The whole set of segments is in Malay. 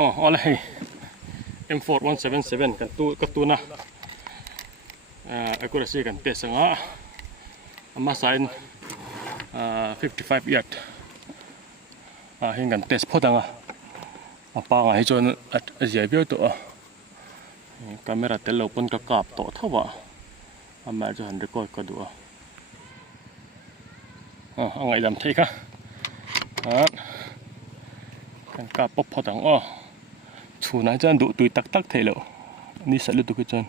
oleh M4177 kan tu na accuracy kan tes nga masain 55 yard hingan tes podanga apa nga hi chon azia bio to camera tel open ka kap to thawa ama jo han record ka du angai dam thei kha kan kap pop podang chuna chan du tui tak tak thelo ni salu tu chan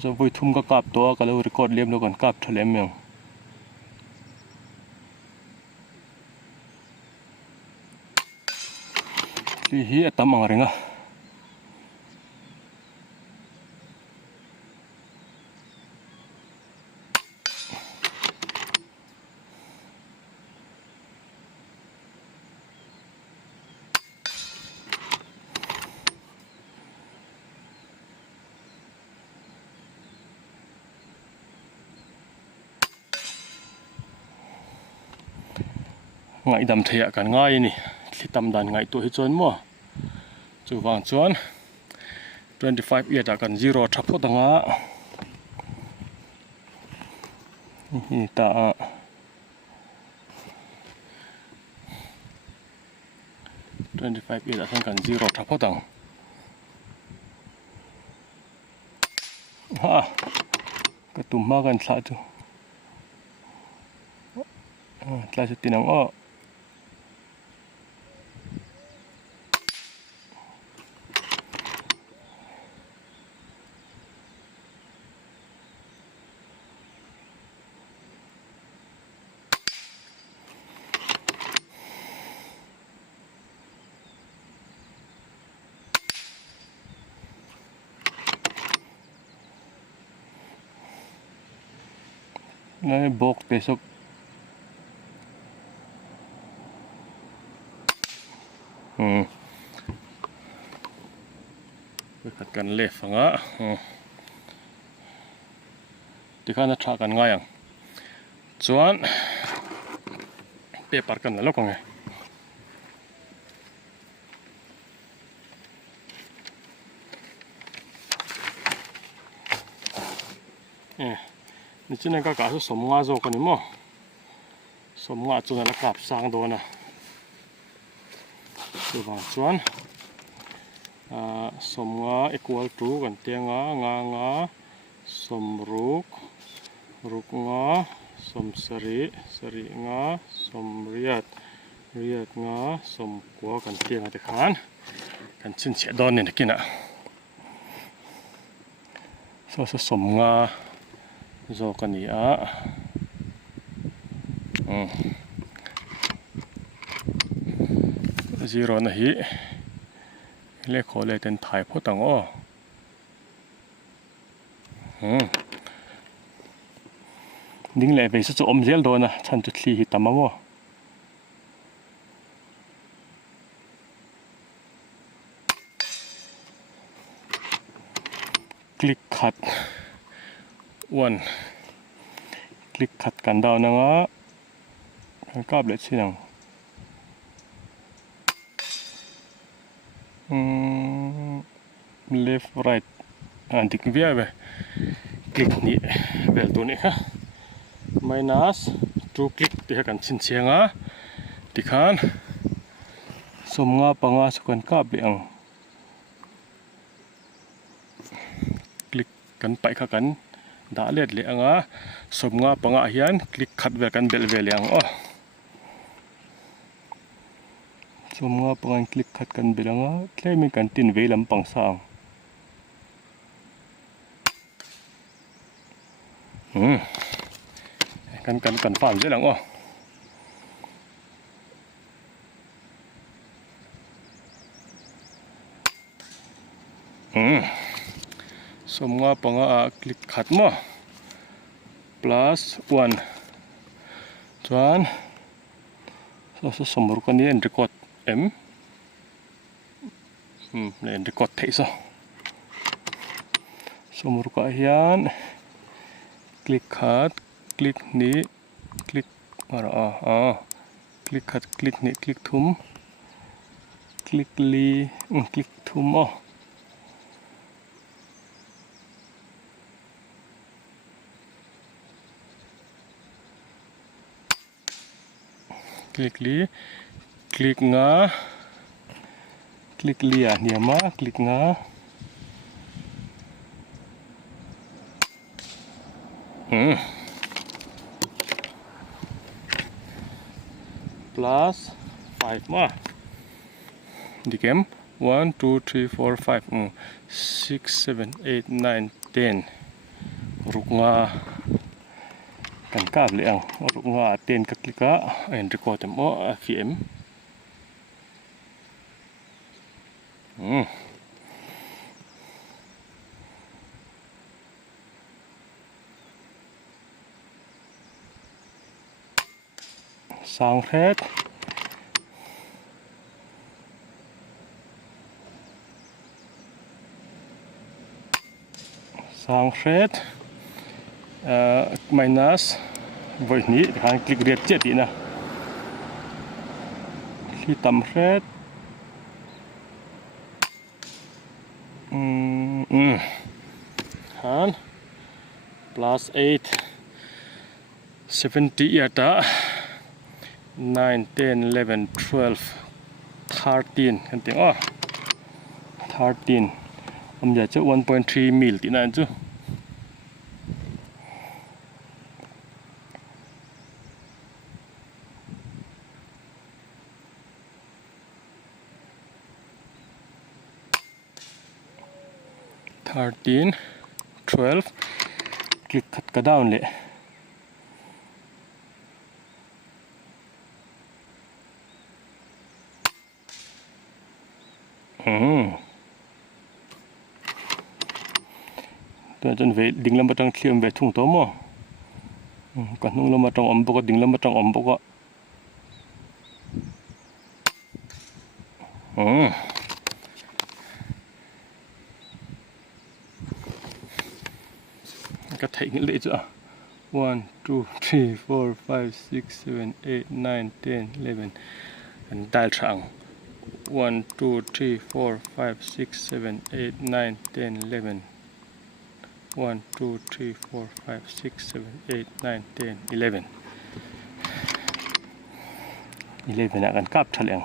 zo voi thum ka kap to ka lo record lem lo kan kap thalem yang hi atam ang renga ngai dam thea kan ngai ni thitam dan ngai tu hi chon mo chu wang chuan 25 year kan 0 thapho danga hi ta 25 year kan 0 thapho dang ka tumma kan thla chu thla se tinang ngay bok besok kat kan le fanga ti khana tha kan ngai ang chuan paper kan la lokong ni chinen ka so somnga zo kan mo somnga chuna la kap sang do na chu ba chuan somnga equal to kan tenga nga somruk ruk nga somsari sari nga somriat riat nga somkwa kan tenga te khan kan chin che don ni kina so somnga zo kan ni zero na hi le khole ten thai photang ding le ve chu om zel do na chan chu thli hi tamawo click cut one click cut kan daw na nga kap le chinang left right dik via ve click ni vel tu ni kha minus 2 click te kan chin chenga tikhan somnga panga sukan ka be ang click kan pai kha kan da let le anga somnga panga hian click khat ve kan bel ve leang somnga pangan click khat kan belanga claiming kan tin ve lam pang sang kan fan je lang somnga panga click khat mo plus 1 chuan so somru kan ni record m len record thei somru ka hian click khat click ni click click khat click ni click thum click li click thum mo click li click nga click li niama click nga plus 5 ma dikem 1 2 3 4 5 6 7 8 9 10 ruk nga kan kap le ang ruk nga 10 ka klika and record mo fm sang hết sang hết minus với ní hàng click đẹp chết đi nè khi tầm hết han plus 8 70 आता 9 10 11 12 13 kan tengok 13 om giờ cho 1.3 mil tí nào chứ Thirteen, 12, click cut ka down le. Tôi chân về đỉnh lâm trong khiêm về thùng tóm mà, còn nung lâm trong ẩm bốc đỉnh lâm trong ẩm bốc các thầy những lệ chưa 1 2 3 4 5 6 7 8 9 10 11 and dial sang 1 2 3 4 5 6 7 8 9 10 11 1 2 3 4 5 6 7 8 9 10 11 11 akan kap thaleng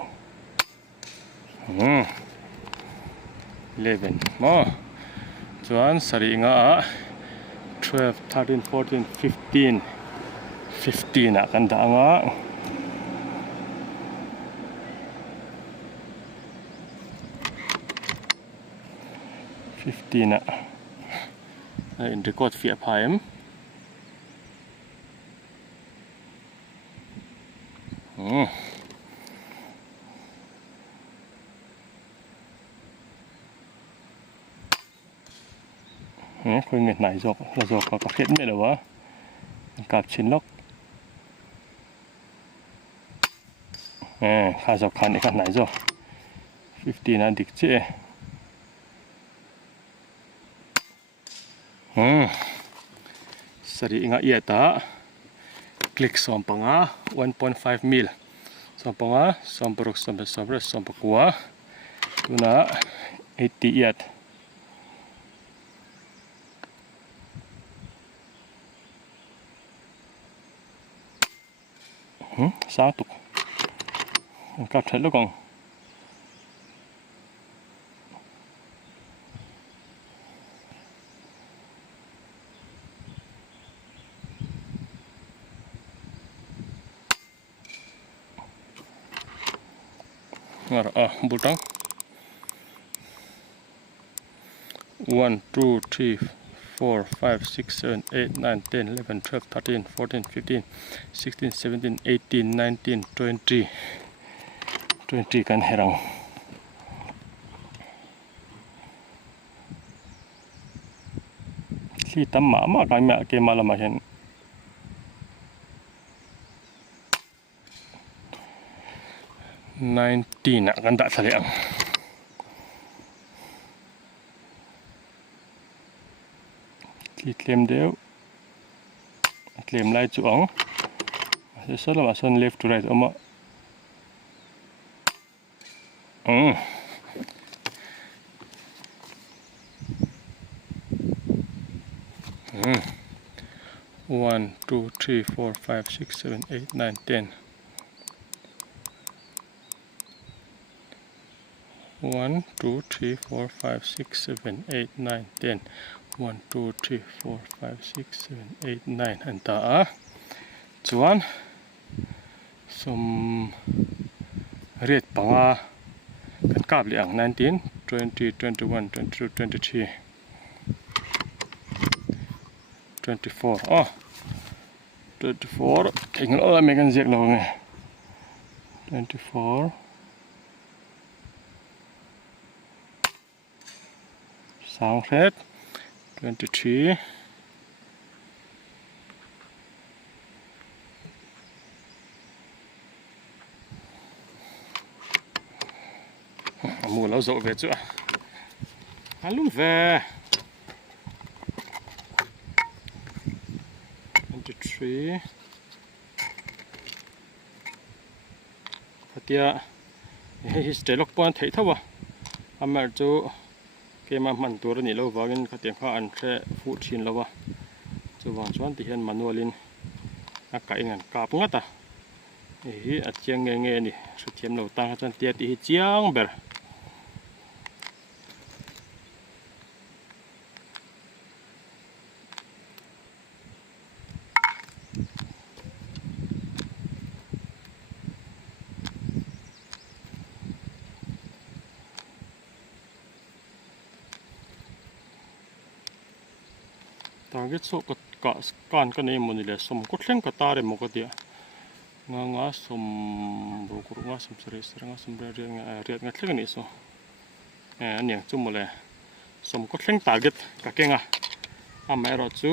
11 mo chuan sari nga 12 13 14 15 15 akan da nga 15 in record via PM khơi nghẹt nảy dọc là dọc có khiết mẹ đâu á cạp chín lốc khai dọc khăn để khăn nảy dọc 15 là địch chế sari nga iata click sompanga 1.5 mil sompanga somprok sombre sompakua tuna 80 iat sao tục cặp thấy nó còn butang 1 2 3 4 5 6 7 8 9 10 11 12 13 14 15 16 17 18 19 20 20 kan herang khi tắm mã mà cái mẹ kia mà là mà hiện 19 akan tak saliang claim đều claim lại chuộng sẽ là mà left to right mà 1, 2, 3, 4, 5, 6, 7, 8, 9, 10. 1, 2, 3, 4, 5, 6, 7, 8, 9, 10. 1, 2, 3, 4, 5, 6, 7, 8, 9. Anh ta chuan som riết panga kan kap liang 19, 20, 21, 22, 23, 24. 24 thỉnh lỡ mình cần diệt lâu nghe 24 sáng hết 23 mùa lâu rộ về chưa lúc về 23 tia history log point thấy thâu mà chú cái mà mìnhตัวนี้เราว่ากันเขาเตียงเขาอันแค่ฟูชินแล้วว่าจะวางช้อนที่เห็นมันวัวลินอากาศงั้นกาบงัดอัดเจียงเงี้ยนี่สุดเทียมเราตั้งจนเตี้ยที่เจียงเบอร์ target so ka scan ka nei mon le som ko thleng ka tare mo ka dia nga som ro ko nga som sre nga som re nga thleng ni so ani chu mo le som ko thleng target ka kenga amai ro chu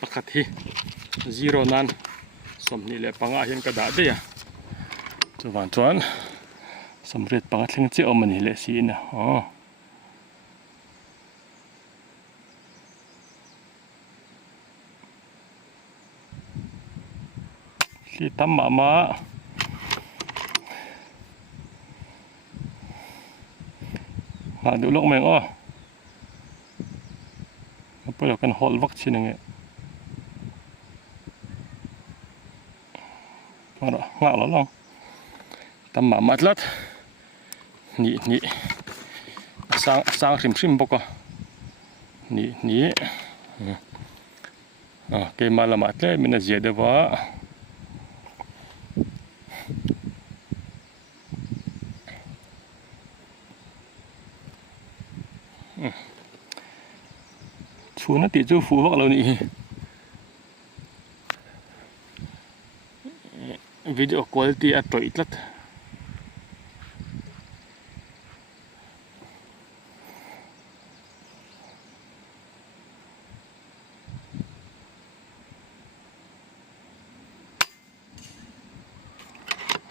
pakhat hi 0 nan som ni le panga hian ka da de ya chu wan chuan som ret panga thleng chi om ni le si na khi tắm mà được lúc mình bây giờ cần hol vaccine này ngạo lắm không tắm mà mát lắm nhị sang sim bốc nhị cái mà là mát đấy mình là gì đấy vợ chú nó tỉ chú phú vọng lâu nị video quality at tối lắm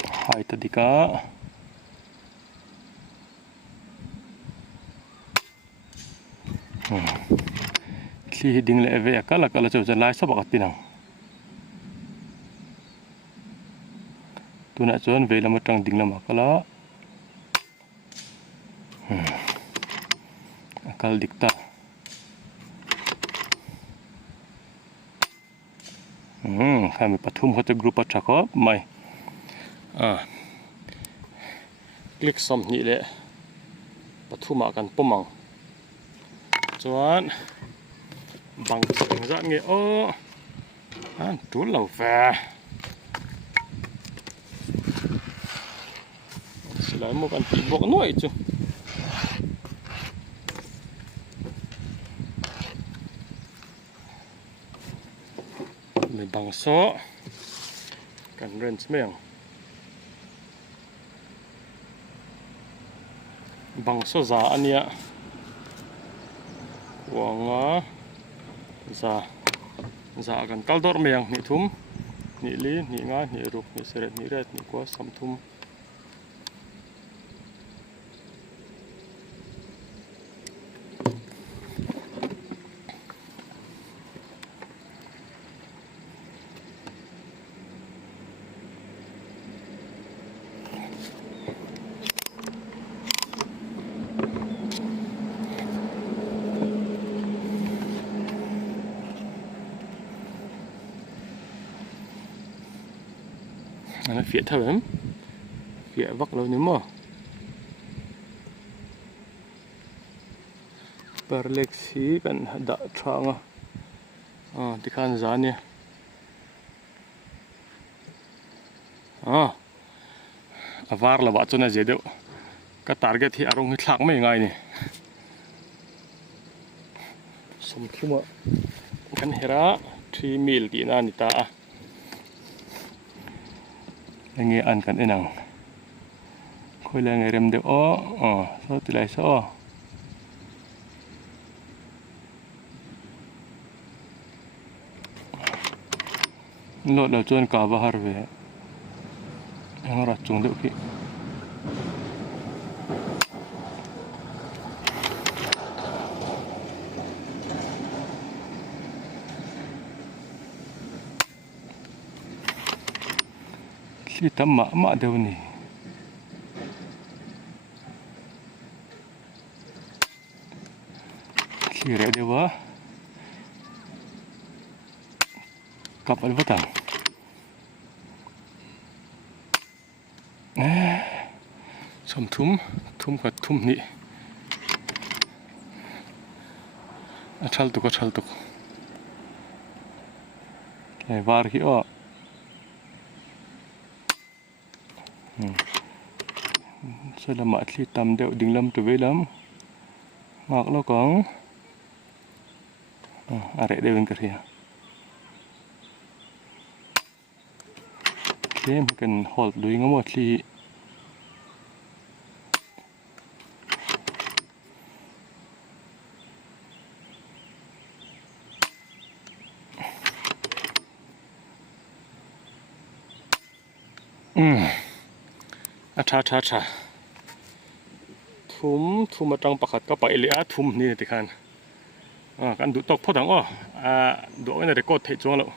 hai tadi ka khi ding le ve kala cho lai sa bakat tinang tuna chon ve lam tang ding lam kala akal dikta kami pathum hote group athako mai click som ni le pathuma kan pomang chuan bằng chỉnh ra nghe trốn lẩu về chỉ lấy một con tí bọc nuôi chứ mình bằng số cần range miệng bằng số giá anh ạ của za kan kaldor meng ni thum ni li ni nga ni ruk ni seret ni ret ni ko sam thum Nó phía thở em phía vắt lâu nhưng mà perleksi kan ada tranga thì khan giá nè var là vợ cho nó dễ được cái target thì arong hít lạc mấy ngày nè xong khi mà kan hera 3 mil thì na nita nghe ăn kan enang khôi là ngày rem được số tỷ lệ số lột là chuan cả vào về hàng rát chung được kì khi tắm mạ đâu nè khi ra đâu á cặp al batang som thum ka thum ni achal tuk cái var hi o sẽ là mạ khi tầm đeo đỉnh lâm trở về lắm mặc nó có rẻ đều bên kia thế mình cần hold đuôi ngắm một khi cha thum mà trăng bạc có bảy lẽ thumนี่thì kanกันดูตกพอดังดุไว้ในเด็กก็เทจงแล้ว